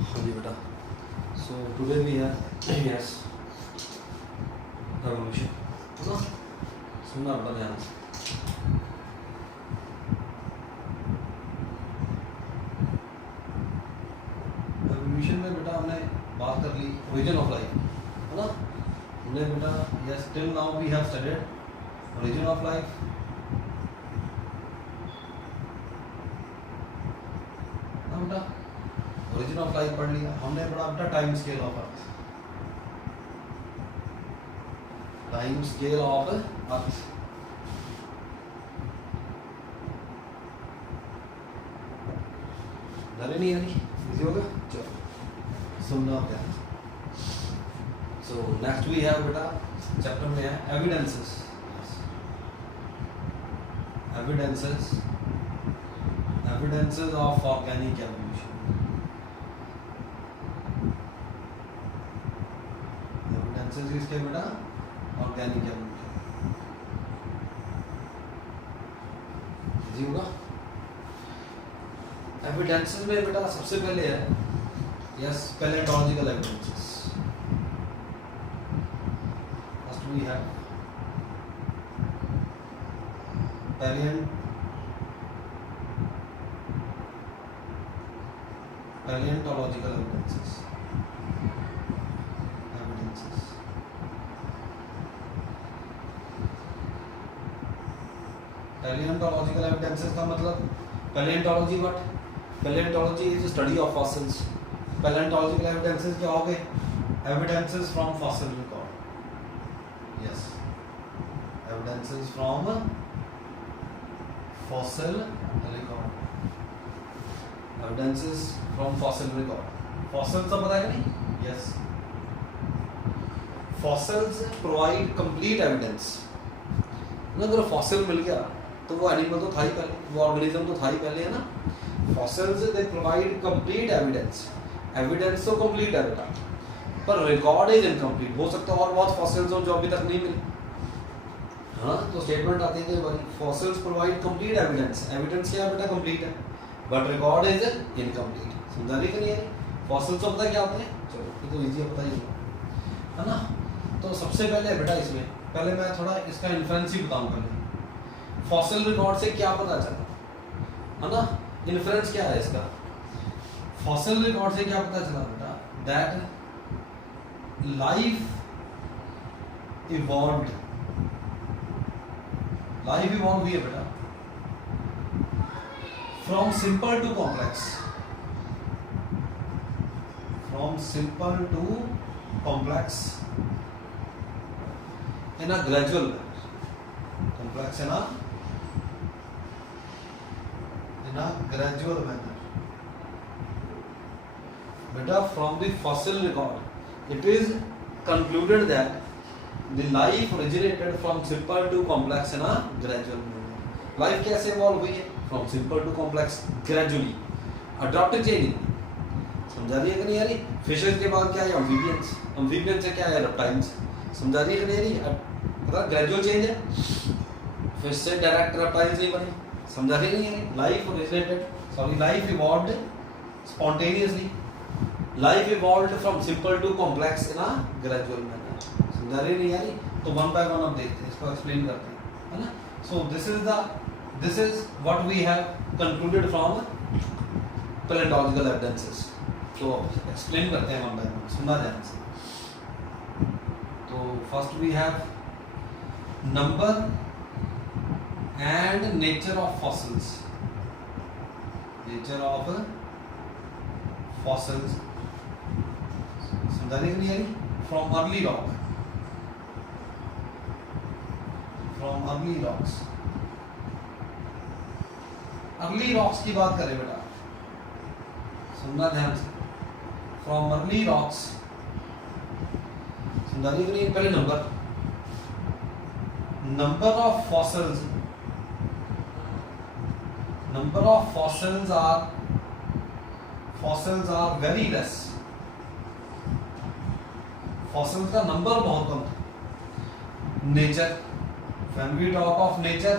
हाँ जी बेटा. So today we have yes revolution. है ना? सुनना बेटा ध्यान से. रेवोल्यूशन में बेटा हमने बात कर ली ओरिजिन ऑफ लाइफ, है ना? हमने बेटा yes till now we have studied origin of life, ना बेटा? ओरिजिन ऑफ लाइफ पढ़ लिया हमने बेटा. बेटा time scale of earth, time scale of earth. डरे नहीं है इजी होगा. चलो सुनना क्या. सो नेक्स्ट वी हैव बेटा चैप्टर में है evidences. Evidences evidences of organic evolution. Evidences इसके बेटा ऑर्गेनिक एवोल्यूशन. इजी होगा. एविडेंसेस में बेटा सबसे पहले है yes palaeontological evidences. First we have palaeontological evidences. Palaeontological evidences का मतलब palaeontology what? Palaeontology is study of fossils. Palaeontological evidences क्या हो गए? Evidences from fossil record. Yes evidences from fossil record. Evidences from fossil record. Fossils तो पता है कि नहीं? Yes fossils provide complete evidence. अगर फॉसिल मिल गया तो वो एनिमल तो था ही पहले, वो ऑर्गेनिज्म तो था ही पहले, है ना? Fossils they provide complete evidence. Evidence तो कंप्लीट है बेटा, पर रिकॉर्ड इज इनकम्प्लीट. हो सकता है और बहुत फॉसिल्स हो जो अभी तक नहीं मिले. हाँ तो स्टेटमेंट आती है कि fossils provide complete evidence. Evidence क्या है बेटा? कंप्लीट है, बट रिकॉर्ड इज इनकम्प्लीट. समझा रही कि नहीं है? फॉसिल्स तो पता क्या होते हैं? चलो ये तो इजी है, पता ही है ना? तो सबसे पहले बेटा इसमें पहले मैं थोड़ा इसका इन्फ्रेंस ही बताऊं. पहले फॉसिल रिकॉर्ड से क्या पता चला, है ना? इन्फ्रेंस क्या है इसका? फॉसिल रिकॉर्ड से क्या पता चला बेटा? That life evolved. Life evolve हुई है बेटा from simple to complex. From simple to complex in a gradual manner. Complex in a gradual manner. Beta, from the fossil record, it is concluded that the life originated from simple to complex in a gradual manner. Life कैसे evolve हुई है? From simple to complex gradually. Adaptive changing. समझा रही है कि नहीं आ रही? फिशेस के बाद क्या है? एम्फीबियंस. एम्फीबियंस से क्या है? रेप्टाइल्स. समझा रही है कि नहीं आ रही? पता ग्रेजुअल चेंज है. फिश से डायरेक्ट रेप्टाइल्स नहीं बने. समझा रही नहीं है? Life originated life evolved spontaneously. Life evolved from simple to complex in a gradual manner. समझा रही नहीं आ रही? तो वन बाय वन अब देखते हैं, इसको एक्सप्लेन करते हैं, है ना? So this is what we have concluded from palaeontological evidences. तो एक्सप्लेन करते हैं वन बाय वन, सुनना ध्यान से. तो first we have number and nature of fossils. Nature of fossils समझाने के लिए from early rock. From early rocks. Early rocks की बात करें बेटा, सुनना ध्यान से. फ्रॉम अर्ली रॉक्स समझाने के लिए पहले number of fossils are very less. fossils का नंबर बहुत कम था. Nature, when we talk of nature,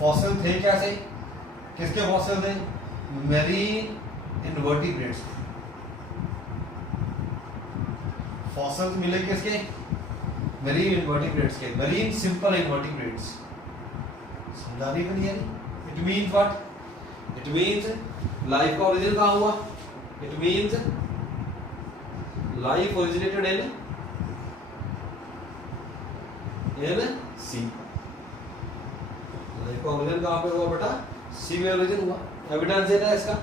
fossil थे कैसे? किसके फॉसिल थे? मेरीन इनवर्टिब्रेट्स, फॉसिल्स मिले किसके, मरीन इनवर्टिब्रेट्स के, मरीन सिंपल इनवर्टिब्रेट्स। समझा रही है? It means what, it means life का ओरिजिन कहाँ हुआ, it means life originated in sea. Life का ओरिजिन कहाँ पे हुआ बेटा, सी में ओरिजिन हुआ। एविडेंस देना है इसका,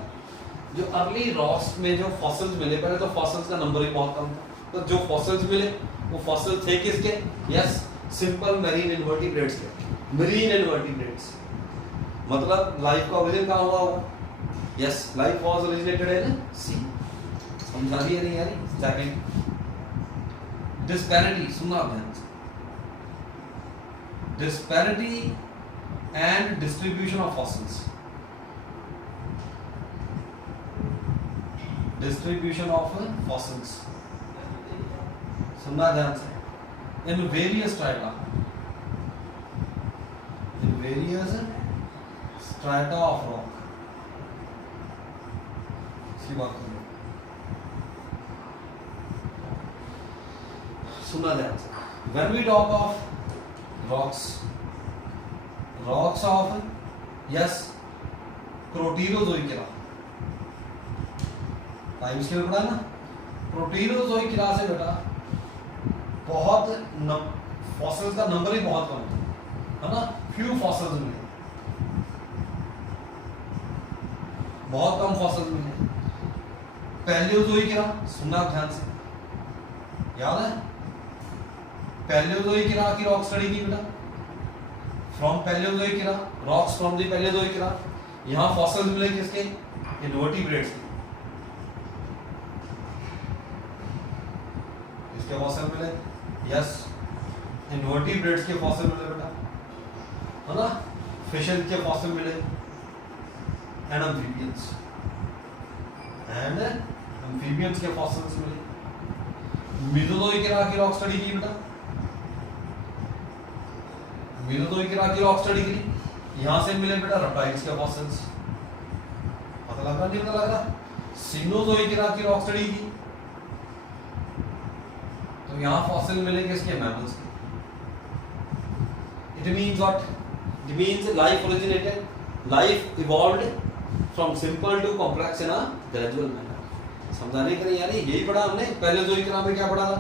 जो अर्ली रॉक्स में जो फॉसिल्स मिले, पहले तो फॉसिल्स का नंबर ही बहुत कम था, तो जो फॉसिल्स मिले वो फॉसिल थे किसके, यस सिंपल मरीन इनवर्टिब्रेट्स के, मरीन इनवर्टिब्रेट्स। मतलब लाइफ का ओरिजिन कहाँ हुआ होगा, yes life was originated in sea. समझा रही है नहीं यार? सेकंड डिस्पैरिटी, सुनना ध्यान से, disparity and distribution of fossils, distribution of fossils, सुनना ध्यान से, in various strata, in various strata of rock, इसकी बात करें, सुनना ध्यान से। When we talk of rocks, rocks of yes Proterozoic era, time scale पढ़ा ना, प्रोटीरोजोइक इरा से बेटा बहुत फॉसिल्स का नंबर ही बहुत कम है ना, फ्यू फॉसिल्स मिले, बहुत कम फॉसिल्स मिले। पैलियोजोइक इरा, सुनना ध्यान से, याद है पैलियोजोइक इरा की रॉक स्टडी की बेटा, from Paleozoic era, rocks from the Paleozoic era. यहां फॉसिल्स मिले किसके, इनवर्टिब्रेट्स के, इसके फॉसिल मिले, यस इनवर्टिब्रेट्स के फॉसिल मिले बेटा, है ना, फिशेस के फॉसिल मिले, एंड एम्फीबियंस, एंड एम्फीबियंस के फॉसिल्स मिले। मेसोजोइक इरा की रॉक स्टडी की बेटा, मेसोजोइक इरा की रॉक स्टडी की, यहां से मिले बेटा रेप्टाइल्स के फॉसिल्स, पता लग रहा नहीं, पता लग रहा। सिनोजोइक इरा की रॉक स्टडी की, तो यहां फॉसिल मिले किसके, मैमल्स के। It means what, it means life originated, life evolved from simple to complex in a gradual manner. समझाने के लिए यानी यही पढ़ा हमने। पैलियोजोइक इरा में क्या पढ़ा था,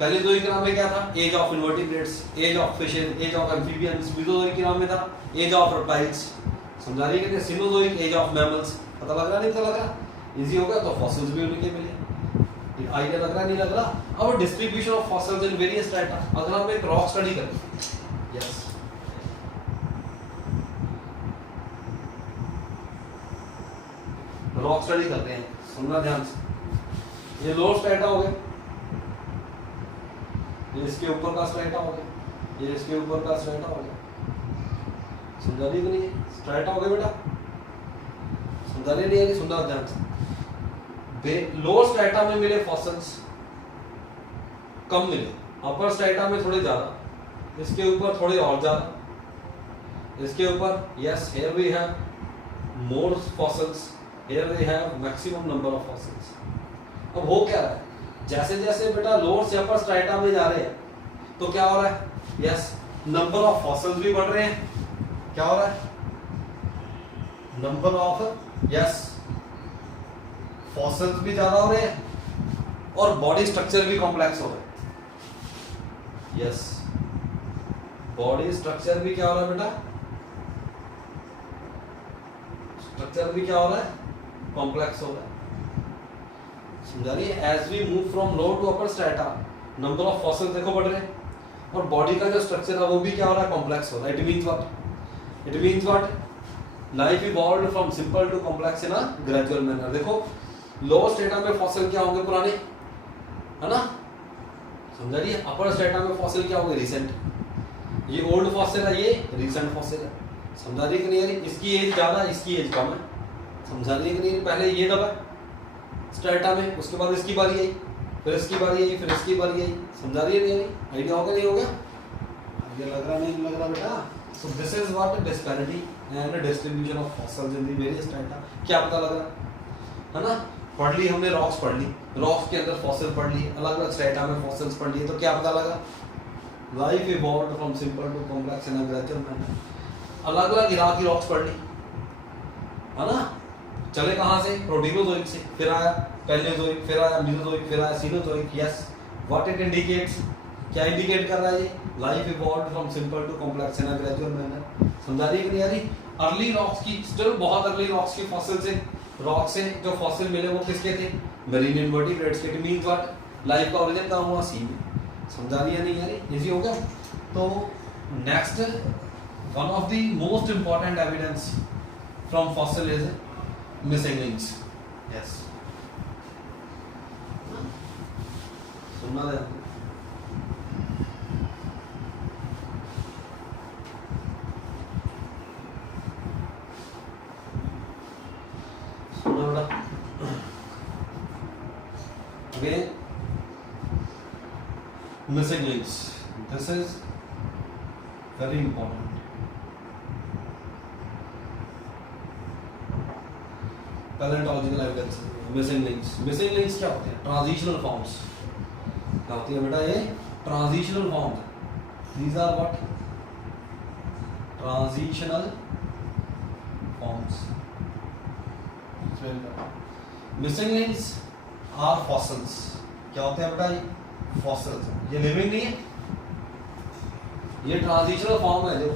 पैलियोजोइक इरा में क्या था, age of invertebrates, age of fishes, age of amphibians. Mesozoic era में था एज ऑफ रेप्टाइल्स। समझा रही है कि सिनोजोइक एज ऑफ मैमल्स। पता लग रहा नहीं, पता लग रहा, इजी हो गया। तो फॉसिल्स भी उनके मिले, आइडिया लग रहा नहीं लग रहा। अब distribution of fossils in various strata, अगर हम एक रॉक स्टडी करें, यस रॉक स्टडी करते हैं, सुनना ध्यान से। ये लोअर स्ट्रैटा हो गए, ये इसके ऊपर का स्ट्रैटा हो गया, ये इसके ऊपर का स्ट्रैटा हो गया। समझा रही कि नहीं, स्ट्रैटा हो गया बेटा, समझा नहीं है, सुनना ध्यान से। लोअर स्ट्रैटा में मिले फॉसिल्स कम मिले, अपर स्ट्रैटा में थोड़े ज्यादा, इसके ऊपर थोड़े और ज्यादा, इसके ऊपर yes here we have more fossils, here we have maximum number of fossils. अब हो क्या रहा है, जैसे जैसे बेटा लोअर से अपर स्ट्रैटा में जा रहे हैं तो क्या हो रहा है, यस नंबर ऑफ फॉसिल्स भी बढ़ रहे हैं। क्या हो रहा है, नंबर ऑफ यस फॉसिल्स भी ज्यादा हो रहे हैं और बॉडी स्ट्रक्चर भी कॉम्प्लेक्स हो रहे हैं। यस बॉडी स्ट्रक्चर भी क्या हो रहा है बेटा, स्ट्रक्चर भी क्या हो रहा है, कॉम्प्लेक्स हो रहा है। समझा रही है। As we move from lower to upper strata, number of fossils देखो बढ़ रहे हैं और बॉडी का जो स्ट्रक्चर है वो भी क्या हो रहा है, कॉम्प्लेक्स हो रहा है। It means what, it means what, life evolved from simple to complex in a gradual manner. देखो लोअर स्ट्रैटा में फॉसिल क्या होंगे, पुराने, है ना, समझा रही है। अपर स्ट्रैटा में फॉसिल क्या होंगे, रिसेंट। ये ओल्ड फॉसिल है, ये रिसेंट फॉसिल है। समझा रही कि नहीं, इसकी एज ज्यादा, इसकी एज कम है। समझा रही कि नहीं, पहले ये दबा स्ट्रैटा में, उसके बाद इसकी बारी आई, फिर इसकी बारी आई, फिर इसकी बारी आई। समझा रही है नहीं, आइडिया हो गया नहीं हो गया, आइडिया लग रहा नहीं लग रहा बेटा। सो this is what disparity and distribution of fossils in the various strata. क्या पता लग रहा है, है ना, पढ़ ली हमने, रॉक्स पढ़ ली, रॉक्स के अंदर फॉसिल पढ़ लिए, अलग अलग स्ट्रेटा में फॉसिल्स पढ़ लिए, तो क्या पता लगा, life evolved from simple to complex in a gradual manner. अलग अलग इरा की रॉक्स पढ़ ली, है ना, चले कहाँ से, प्रोटीनोजोइक से, फिर आया पैलियोजोइक, फिर आया मीसोजोइक, फिर आया Cenozoic. Yes, what it indicates, क्या इंडिकेट कर रहा है ये, life evolved from simple to complex in a gradual manner. समझा रही है कि नहीं आ रही? अर्ली रॉक्स की, स्टिल बहुत अर्ली रॉक्स के फॉसिल से, रॉक से जो फॉसिल मिले वो किसके थे, मेरीन इनवर्टिब्रेट्स के। इट मींस व्हाट, लाइफ का ओरिजिन कहाँ हुआ, सी में। समझा रही है नहीं आ रही? इजी हो गया। तो next, one of the most important evidence from fossil is missing links. Yes, सुनना है, सुनना बेटा। Again, missing links. This is very important. Paleontological evidence. Missing links. Missing links क्या होते हैं? Transitional forms. क्या होती है बेटा ये? Transitional forms. These are what? Transitional forms. Missing links are fossils. क्या होते हैं बेटा ये? Fossils. ये लिविंग नहीं है, ये ट्रांजिशनल फॉर्म है जो,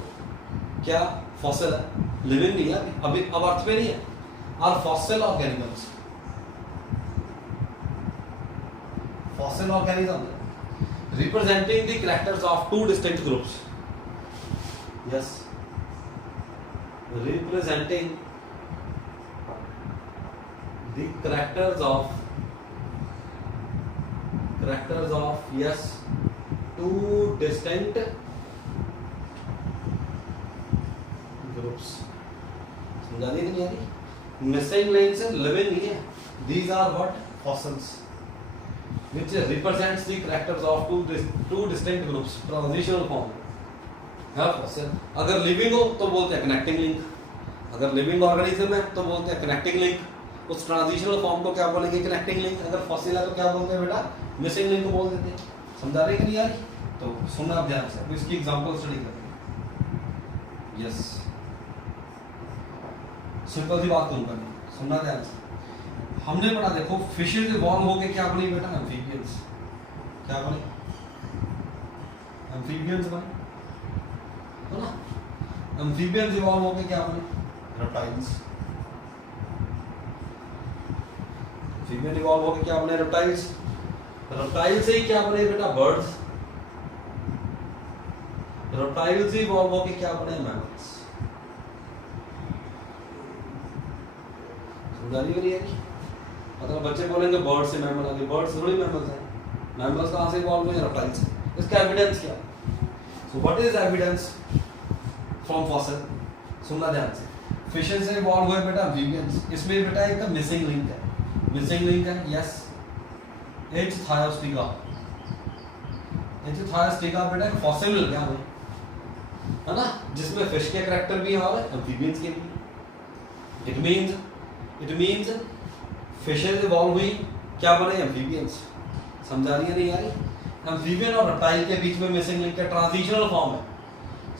क्या फॉसिल है, लिविंग नहीं है अभी, अब अर्थ में नहीं है। Are fossil organisms, fossil organism representing the characters of two distinct groups. Yes, representing the characters of yes, two distinct groups। समझा नहीं नहीं आ रही? मिसिंग लिंक्स लिविंग नहीं है, these are what, fossils which represents the characters of two distinct groups, transitional form है fossil। अगर living हो तो बोलते हैं कनेक्टिंग लिंक, अगर लिविंग ऑर्गेनिज्म है तो बोलते हैं कनेक्टिंग लिंक, उस ट्रांजिशनल फॉर्म को क्या बोलेंगे, कनेक्टिंग लिंक। अगर फॉसिल है तो क्या बोलते हैं बेटा, मिसिंग लिंक को बोल देते हैं। समझा रहे कि नहीं यार? तो सुनना आप ध्यान से, अब इसकी एग्जांपल स्टडी करेंगे। यस, सिंपल सी बात करूंगा, सुनना ध्यान से। हमने पढ़ा, देखो फिशेज इवॉल्व होके क्या बनी बेटा, एम्फीबियंस। क्या बने, एम्फीबियंस बने, है ना। एम्फीबियंस इवॉल्व होके क्या बने, रेप्टाइल्स। एम्फीबियन इवॉल्व होके क्या बने, रेप्टाइल्स। रेप्टाइल से ही क्या बने बेटा, बर्ड्स। रेप्टाइल से इवॉल्व होके क्या बने, मैमल्स। समझा रही है? मतलब बच्चे बोलेंगे बर्ड से मैमल आ गए, बर्ड्स थोड़ी मैमल्स हैं। मैमल्स कहाँ से इवॉल्व हुए, रेप्टाइल से। इसका एविडेंस क्या? So what is evidence from fossil? सुनना ध्यान से। फिशेस से इवॉल्व हुए बेटा एम्फीबियंस। इसमें बेटा एक मिसिंग लिंक है, मिसिंग लिंक है। Yes, Ichthyostega. Ichthyostega बेटा एक फॉसिल मिल गया हमें, है ना, जिसमें फिश के कैरेक्टर भी हैं और एम्फीबियंस के भी। इट मींस फिशेज इवॉल्व हुई, क्या बने, एम्फीबियंस। समझा रही है नहीं यार? एम्फीबियन और रेप्टाइल के बीच में मिसिंग लिंक है, ट्रांजिशनल फॉर्म है।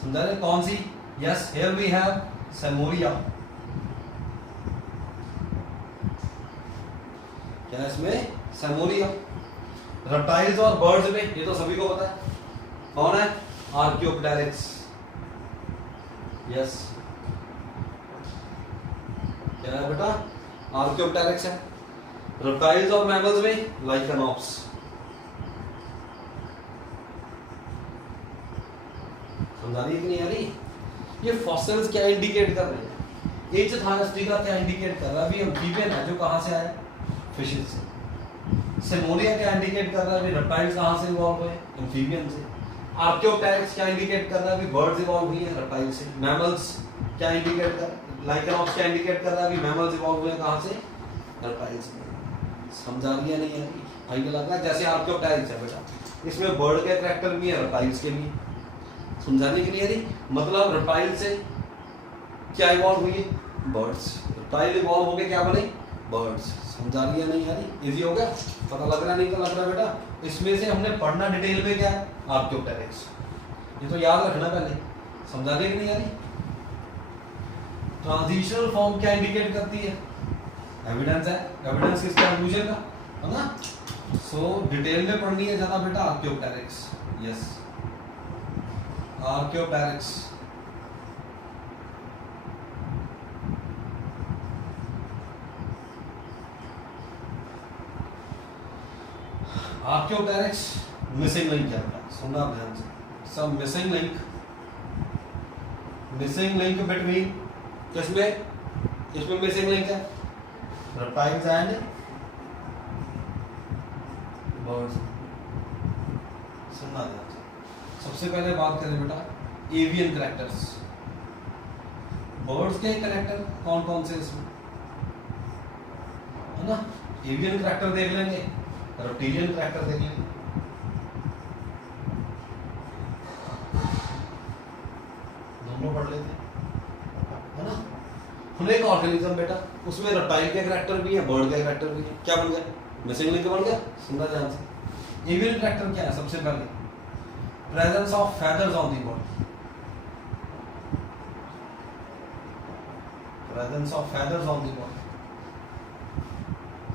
समझा रहे कौन सी? Yes, here we have Seymouria. क्या इसमें, सेमोरिया। रेप्टाइल्स और बर्ड्स में ये तो सभी को पता है, कौन है, आर्कियोप्टेरिक्स। यस, क्या है बेटा, आर्कियोप्टेरिक्स है। रेप्टाइल्स और मैमल्स में लाइकेनोप्स। समझा रही है कि नहीं आ रही? ये फॉसिल्स क्या इंडिकेट कर रहे हैं? एच थायोस्टिका क्या इंडिकेट कर रहा है, अभी एम्फीबियन है जो कहां से आया, फिशेस से। सेमोरिया क्या इंडिकेट कर रहा है, अभी रेप्टाइल्स कहां से इवॉल्व हुए, एम्फीबियन से। आर्कियोप्टेरिक्स क्या इंडिकेट कर रहा है, अभी बर्ड्स इवॉल्व हुई है रेप्टाइल से। मैमल्स क्या इंडिकेट कर, लाइकेनोप्स क्या इंडिकेट कर रहा है, अभी मैमल्स इवॉल्व हुए कहां से, रेप्टाइल्स में। समझा रही है नहीं है? आइए लग रहा है जैसे आर्कियोप्टेरिक्स है बेटा, इसमें बर्ड के कैरेक्टर भी है, रेप्टाइल्स के भी। समझाने के लिए यदि मतलब रेप्टाइल से क्या इवॉल्व हुई है, बर्ड्स। रेप्टाइल इवॉल्व होके क्या बने, बर्ड्स। समझा रही है नहीं यार? इजी हो गया, पता लग रहा नहीं तो लग रहा बेटा। इसमें से हमने पढ़ना डिटेल में क्या है, आर्कियोप्टेरिक्स, ये तो याद रखना पहले। समझा रही है कि नहीं यार? ट्रांजिशनल फॉर्म क्या इंडिकेट करती है, एविडेंस है, एविडेंस किसका, कंक्लूजन का, है ना। सो डिटेल में पढ़नी है ज्यादा बेटा Archaeopteryx. Yes, Archaeopteryx. Archaeopteryx missing link क्या बेटा, सुनना ध्यान से। सब missing link, missing link between किसमें, किसमें मिसिंग लिंक है, रेप्टाइल्स एंड बर्ड्स। सुनना ध्यान से। सबसे पहले बात करें बेटा एवियन कैरेक्टर्स। बर्ड्स के कैरेक्टर कौन कौन से इसमें, है ना। एवियन कैरेक्टर देख लेंगे, रेप्टिलियन कैरेक्टर देख लेंगे। दोनों पढ़ लेते हैं, है ना। एक ऑर्गेनिज्म बेटा, उसमें रेप्टाइल के कैरेक्टर भी है, बर्ड का कैरेक्टर भी है। क्या बन गया, मिसिंग लिंक बन गया। सुनना ध्यान से। एवियन कैरेक्टर क्या है, सबसे पहले presence of feathers on the body, presence of feathers on the body.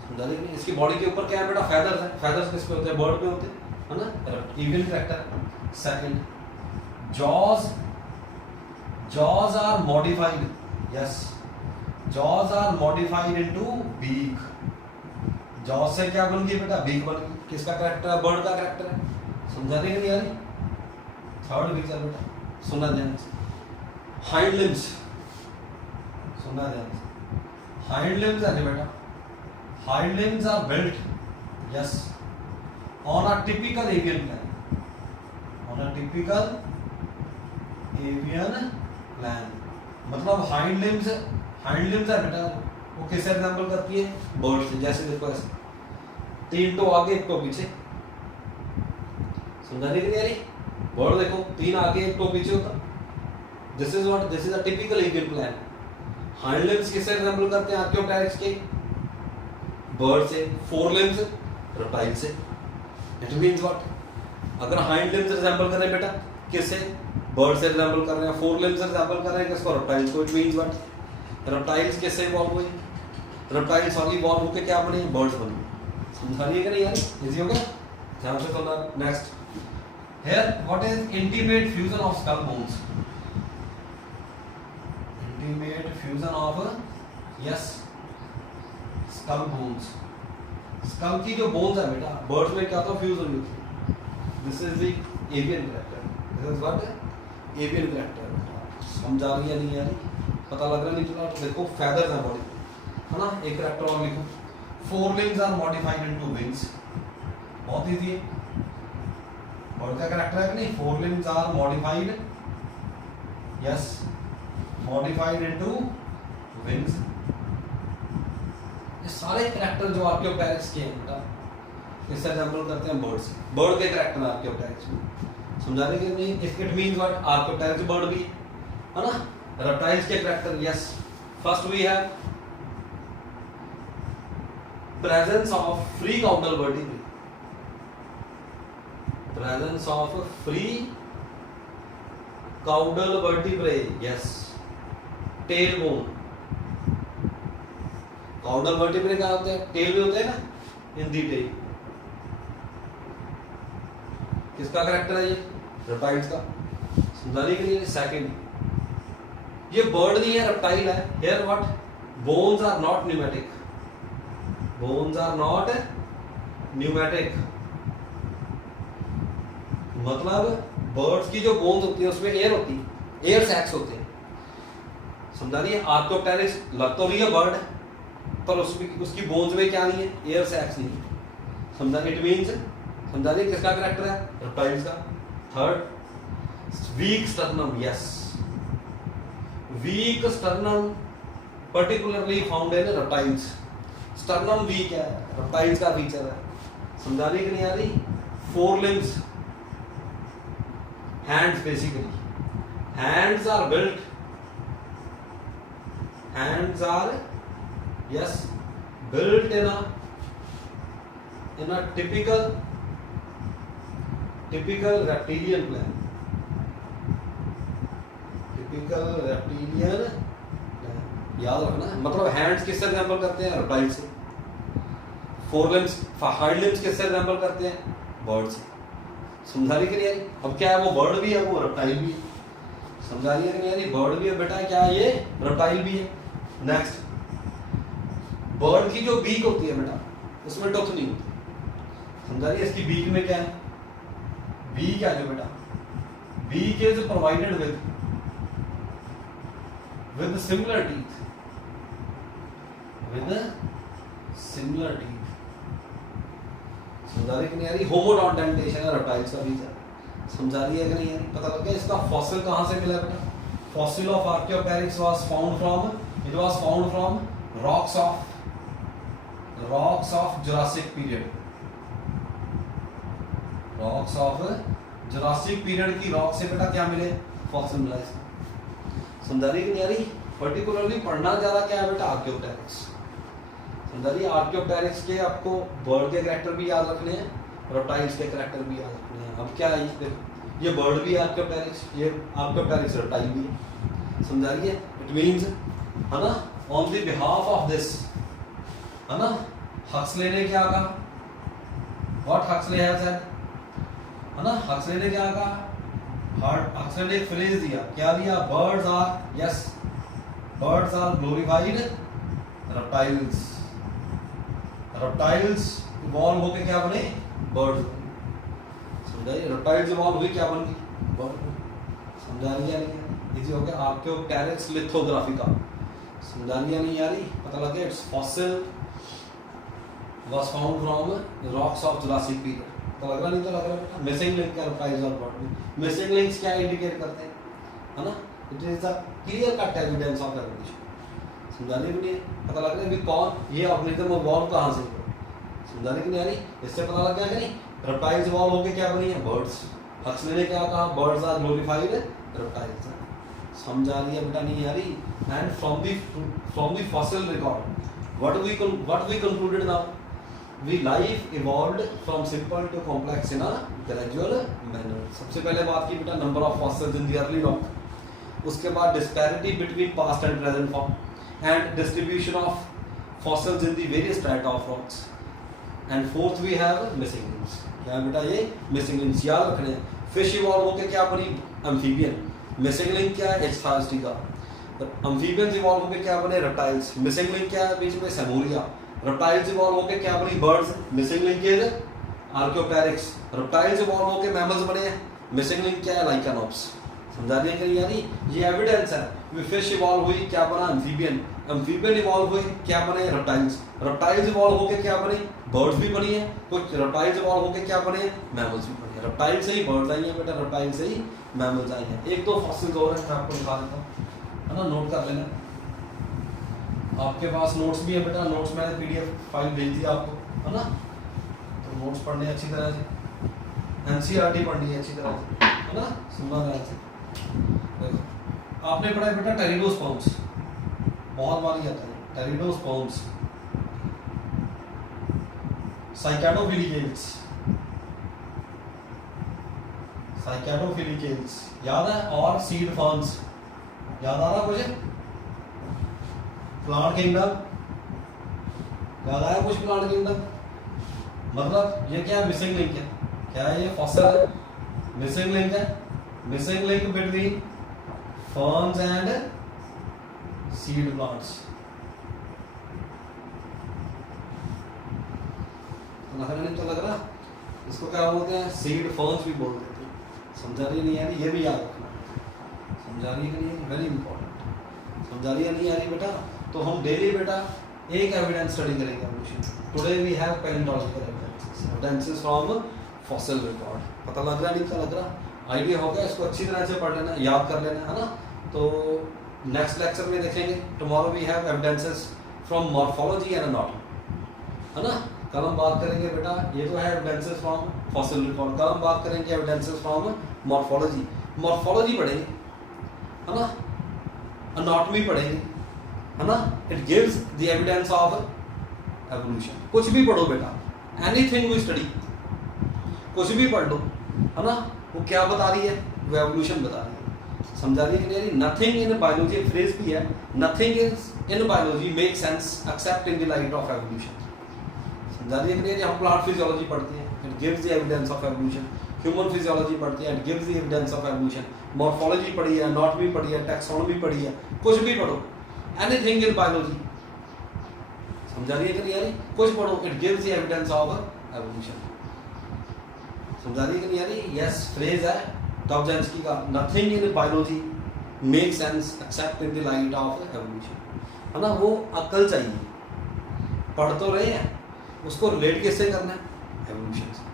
समझा रही नहीं? इसकी बॉडी के ऊपर क्या है बेटा, फेदर्स है। फेदर्स किस पे होते हैं, बर्ड पे होते हैं, है ना। Avian character. Second, jaws, jaws are modified. Yes, jaws are modified into beak. Jaws से क्या बन गई बेटा, बीक बन गई। किसका कैरेक्टर है, बर्ड का कैरेक्टर है। समझा रही नहीं यार? थर्ड पिक्चर बेटा, सुनना ध्यान से। हाइंड लिम्स, सुनना ध्यान से। हाइंड लिम्स है बेटा, hind limbs are built, yes, on a typical avian plan, on a typical avian plan. मतलब हाइंड लिम्स, हाइंड लिम्स है बेटा, वो किससे एग्जांपल करती है, बर्ड से। जैसे देखो ऐसे, तीन टो आगे एक टो पीछे। समझा रही नहीं? बर्ड देखो, तीन आगे एक टो पीछे होता। This is what, this is a typical avian plan. Hind limbs किससे एग्जांपल करते हैं आर्कियोप्टेरिक्स के, बर्ड से। फोर लिम्स रेप्टाइल से। इट मींस व्हाट, अगर हाइंड लिम्स एग्जांपल कर रहे हैं बेटा किससे, बर्ड से एग्जांपल कर रहे हैं, फोर लिम्स एग्जांपल कर रहे हैं किसको, रेप्टाइल्स को। इट मींस व्हाट, रेप्टाइल्स किससे इवॉल्व हुए, रेप्टाइल्स और इवॉल्व होकर क्या बने, बर्ड्स बने। समझा रही है कि नहीं यार? इजी हो गया, ध्यान से सुनना। Next, here what is intimate fusion of skull bones, intimate fusion of, yes, skull bones. Skull की जो बोन्स है बेटा, बर्ड्स में क्या था, फ्यूज हुई थी। This is the avian character, this is what, avian character. समझा रही है नहीं यार? पता लग रहा नहीं चला? तो देखो फेदर्स है बॉडी, है ना। एक कैरेक्टर और लिखो, fore limbs are modified into wings. बहुत इजी है, बर्ड का कैरेक्टर है कि नहीं, fore limbs are modified, yes, modified into wings. ये सारे कैरेक्टर जो आर्कियोप्टेरिक्स के हैं बेटा, इससे एग्जांपल करते हैं बर्ड से। बर्ड के कैरेक्टर आर्कियोप्टेरिक्स में। समझा रहे कि नहीं? It means what, archaeopteryx bird भी है ना। रेप्टाइल्स के character, yes, first we have presence of free caudal vertebrae, presence of free caudal vertebrae, yes, tailbone। caudal vertebrae क्या होते हैं, टेल भी होते हैं ना, इन दी टेल। किसका कैरेक्टर है ये, रेप्टाइल्स का। समझाने के लिए सेकंड, ये बर्ड नहीं है, रेप्टाइल है। Here what, bones are not pneumatic, bones are not pneumatic. मतलब बर्ड्स की जो बोन्स होती है उसमें एयर होती है, एयर सैक्स होते हैं। समझा रही है? आर्कियोप्टेरिक्स लग तो रही है बर्ड, पर उसकी बोन्स में क्या नहीं है, एयर सैक्स नहीं है। समझा? इट मींस, समझा रही है किसका कैरेक्टर है, रेप्टाइल्स का। Third, weak sternum, yes, weak sternum particularly found in reptiles. Sternum weak है, रेप्टाइल्स का फीचर है। समझा रही कि नहीं आ रही? Four limbs, hands, basically hands are built, hands are, yes, built in a typical reptilian plan. Typical reptilian plan. याद रखना, मतलब हैंड्स किससे रिजेंबल करते हैं? रेप्टाइल से। फोर लिम्स, हाइंड लिम्स किससे रिजेंबल करते हैं? बर्ड से। समझा रही कि नहीं यारी? अब क्या है, वो बर्ड भी है, वो रेप्टाइल भी है। समझा रही है कि नहीं यारी? बर्ड भी है बेटा, क्या है ये? रेप्टाइल भी है। नेक्स्ट, बर्ड की जो बीक होती है बेटा, उसमें टोथ नहीं होती। समझा रही है? इसकी बीक में क्या है? बीक है जो बेटा, beak is provided with similar teeth, समझा रही कि नहीं यारी? होमोडॉन्टेंटेशन है रेप्टाइल्स का बीज है। समझा रही है कि नहीं यारी? पता लग गया? इसका फॉसिल कहां से मिला बेटा? Fossil of Archaeopteryx was found from rocks of Jurassic period. Rocks of Jurassic period की रॉक से बेटा क्या मिले? फॉसिल मिला इसका। समझा रही कि नहीं यारी? पर्टिकुलरली पढ़ना ज्यादा क्या है बेटा? आर्कियोपैरिक्स। समझा रही है? आर्कियोपैरिक्स के आपको बर्ड के कैरेक्टर भी याद रखने हैं, रेप्टाइल्स के कैरेक्टर भी याद रखने हैं। अब क्या है ये बर्ड भी है आर्कियोपैरिक्स, ये आर्कियोपैरिक्स रेप्टाइल भी है। समझा रही है? इट मींस, है ना, on the behalf of this, है ना, हक्सले ने क्या कहा? व्हाट हक्सले हैज सेड, है ना, हक्सले ने क्या कहा? हक्सले ने एक फ्रेज दिया, क्या दिया? Birds are glorified reptiles. Reptiles evolve होके क्या बने? बर्ड्स। समझाइए? रेप्टाइल्स इवॉल्व हुई, क्या बन गई? बर्ड। समझा रही है नहीं? इजी हो गया। आर्कियोपैरिक्स लिथोग्राफी का समझा रही है नहीं यारी? पता लग गया? It's fossil was found from rocks of Jurassic period. तो लग रहा नहीं? तो लग रहा है। मिसिंग लिंक का रेप्टाइल्स और बर्ड में मिसिंग लिंक्स क्या इंडिकेट करते हैं, है ना? It is the clear cut evidence of evolution. समझाने के लिए पता लग रहा है भी कौन ये ऑर्गेनिज्म इवॉल्व कहां से हुआ। समझाने के लिए यानी इससे पता लग गया कि नहीं? रेप्टाइल्स इवॉल्व होके क्या बनी है? बर्ड्स। हक्सले ने क्या कहा? Birds are glorified reptiles. समझा रही है बेटा नहीं यारी? And from the fossil record what we concluded now, life evolved from simple to complex in a gradual manner. सबसे पहले बात की बेटा number of fossils in the early rock, उसके बाद disparity between past and present form and distribution of fossils in the various strata of rocks, and fourth we have missing links. क्या बेटा? ये मिसिंग लिंक्स याद रखने हैं। Fish evolve होकर क्या बनी? एम्फीबियन। मिसिंग लिंक क्या है? एस्टास्टिका। एम्फीबियंस इवॉल्व होकर क्या बने? रेप्टाइल्स। मिसिंग लिंक क्या है? बीच में सेमोरिया। रेप्टाइल्स इवॉल्व होकर क्या बनी? Birds. Missing link is Archaeopteryx. Reptiles evolve होकर मैमल्स बने हैं। मिसिंग लिंक क्या है? लाइकेनोप्स। समझा रही है कि यानी? ये एविडेंस है। फिश इवॉल्व हुई, क्या बना? एम्फीबियन। एम्फीबियन इवॉल्व हुई, क्या बने? रेप्टाइल्स। रेप्टाइल्स इवॉल्व होकर क्या बने? बर्ड्स भी बनी है। कुछ रेप्टाइल्स इवॉल्व होकर क्या बने? मैमल्स भी बने। रेप्टाइल से ही बर्ड्स आई हैं बेटा, रेप्टाइल से ही मैमल्स आई हैं। एक दो फॉसिल्स और हैं, मैं आपको दिखा देता हूँ, है ना? नोट कर लेना। आपके पास नोट्स भी है बेटा, नोट्स मैंने पीडीएफ फाइल भेज दी आपको, है ना? तो नोट्स पढ़ने अच्छी तरह से, एनसीईआरटी पढ़नी है अच्छी तरह से, है ना? सुनना ध्यान से। देखो आपने पढ़ा है बेटा टेरिडोस्पर्म्स, बहुत बार ही आता है टेरिडोस्पर्म्स, साइकेडोफिलिकेल्स याद है, और सीड फर्न्स याद आ रहा मुझे? प्लांट किंगडम याद आया कुछ? प्लांट किंगडम मतलब ये क्या है? मिसिंग लिंक है। क्या है ये? फॉसिल है, मिसिंग लिंक है। Missing link between ferns and seed plants. तो लग रहा इसको क्या बोलते हैं? सीड फर्न्स भी बोल देते हैं। समझा रही नहीं यानी? ये भी याद रखना। समझा रही है नहीं? Very important. समझा रही है नहीं यानी बेटा? तो हम डेली बेटा एक एविडेंस स्टडी करेंगे evolution. Today we have palaeontological evidences from fossil record. पता लग रहा है? नहीं पता लग रहा? आइडिया हो गया? इसको अच्छी तरह से पढ़ लेना, याद कर लेना, है ना? तो नेक्स्ट लेक्चर में देखेंगे। Tomorrow we have evidences from morphology and anatomy, है ना? कल हम बात करेंगे बेटा, ये तो है एविडेंसेस फ्रॉम फॉसिल रिकॉर्ड। कल हम बात करेंगे एविडेंसेस फ्रॉम मॉर्फोलॉजी। मॉर्फोलॉजी पढ़ेंगे, है ना? एनाटॉमी पढ़ेंगे, है ना? It gives the evidence of evolution. कुछ भी पढ़ो बेटा, एनीथिंग वी स्टडी, कुछ भी पढ़ लो, है ना, वो क्या बता रही है, वो एवोल्यूशन बता रही है। समझा रही है कि नथिंग इन बायोलॉजी, एक फ्रेज भी है, nothing is in biology make sense accept in the light of evolution. समझा रही है कि हम प्लांट फिजियोलॉजी पढ़ते हैं, it gives the evidence of evolution. Human physiology पढ़ते हैं, it gives the evidence of evolution. Morphology पढ़ी है, एनाटॉमी पढ़ी है, टैक्सोनॉमी पढ़ी है, कुछ भी पढ़ो, एनीथिंग इन बायोलॉजी। समझा रही है कि नहीं, कुछ पढ़ो, it gives the evidence of evolution. समझा रही है कि नहीं यानी, यस फ्रेज है डॉब्झिन्स्की का, nothing in biology make sense accept in the light of evolution, है ना। वो अक्ल चाहिए, पढ़ तो रहे हैं, उसको रिलेट किससे करना है, एवोल्यूशन से।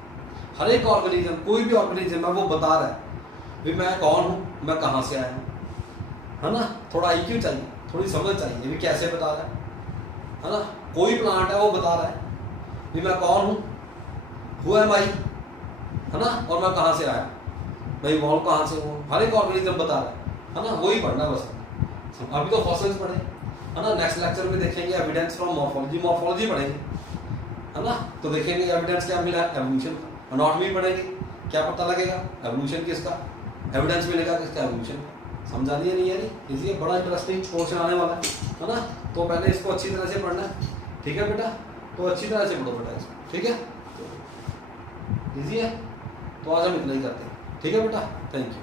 हर एक ऑर्गेनिज्म, कोई भी ऑर्गेनिज्म है वो बता रहा है भी मैं कौन हूँ, मैं कहाँ से आया हूँ, है ना। थोड़ा IQ चाहिए, थोड़ी समझ चाहिए भी कैसे बता रहा है ना। कोई प्लांट है वो बता रहा है भी मैं कौन हूँ, हु एम आई, है ना, और मैं कहाँ से आया, मैं इवॉल्व कहाँ से हूँ। हर एक ऑर्गेनिज्म बता रहा है ना, वही पढ़ना बस। अभी तो फॉसिल्स पढ़े, है ना, नेक्स्ट लेक्चर में देखेंगे एविडेंस फ्रॉम मॉर्फोलॉजी, मॉर्फोलॉजी पढ़ेंगे, है ना, तो देखेंगे एविडेंस क्या मिला, एवोल्यूशन का। एनाटॉमी पढ़ेंगे, क्या पता लगेगा, एवोल्यूशन किसका, एविडेंस मिलेगा किसका, एवोल्यूशन का। समझा नहीं है, नहीं है नहीं, इसलिए बड़ा इंटरेस्टिंग पोर्शन आने वाला है ना। तो पहले इसको अच्छी तरह से पढ़ना है, ठीक है बेटा, तो अच्छी तरह से पढ़ो बेटा इसको, ठीक है, इजी है। तो आज हम इतना ही करते हैं, ठीक है बेटा, थैंक यू।